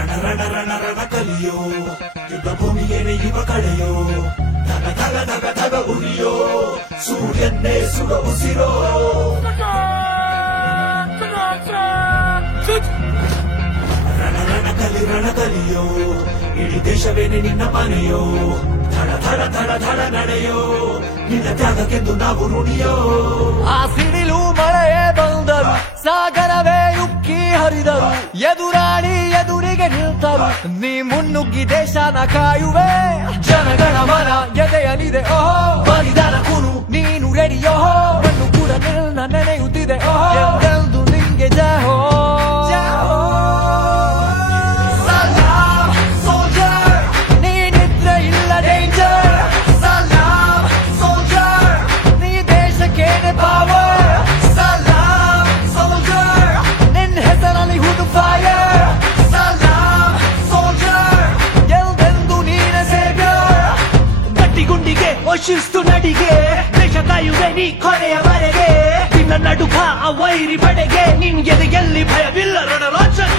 ರಣ ರಣ ರಣ ರಣ ಕಲಿಯೋ ಯುದ್ಧ ಭೂಮಿಯೇನೆ ಯುವ ಕಳೆಯೋ ಧಗ ಧಗ ಧಗ ಧಗ ಉರಿಯೋ ಸೂರ್ಯನ್ನೇ ಸುಡ ಉಸಿರೋ ರಣ ಕಲಿಯೋ ಇಡೀ ದೇಶವೇನೆ ನಿನ್ನ ಮನೆಯೋ ಧಡ ಧಡ ಧಡ ಧಡ ನಡೆಯೋ ನಿನ್ನ ತ್ಯಾಗಕ್ಕೆಂದು ನಾವು ಋಣಿಯೋ ಆ ಸಿಡಿಲು ಮಳೆಯೇ ಬಂದರು ಸಾಗರವೇ ಉಕ್ಕಿ ಹರಿದರು ಎದುರಾಳಿ ಎದುರಿಗೆ ನಿಲ್ತರು ನೀ ಮುನ್ನುಗ್ಗಿ ದೇಶನ ಕಾಯುವೆ ಜನಗಣ ಮನ ಎದೆಯಲಿದೆ ಓಹೋ ಬಲಿದಾನ ಕುರು ನೀನು ರೆಡಿಯೋ ಮಣ್ಣು ಕೂಡ ನಿನ್ನ ನೆನೆಯುತ್ತಿದೆ ಓಹೋ ಎಂದೆಂದು ನಿಂಗೆ ಜಹೋ ಶಿಸ್ತು ನಡಿಗೆ ದೇಶ ಕಾಯುವೆ ನೀ ಕೊನೆಯವರೆಗೆ ನಿನ್ನ ನಡುಕ ಆ ವೈರಿ ಪಡೆಗೆ ನಿನ್ಗೆ ಎಲ್ಲಿ ಭಯವಿಲ್ಲ ರಣರೋಚಕ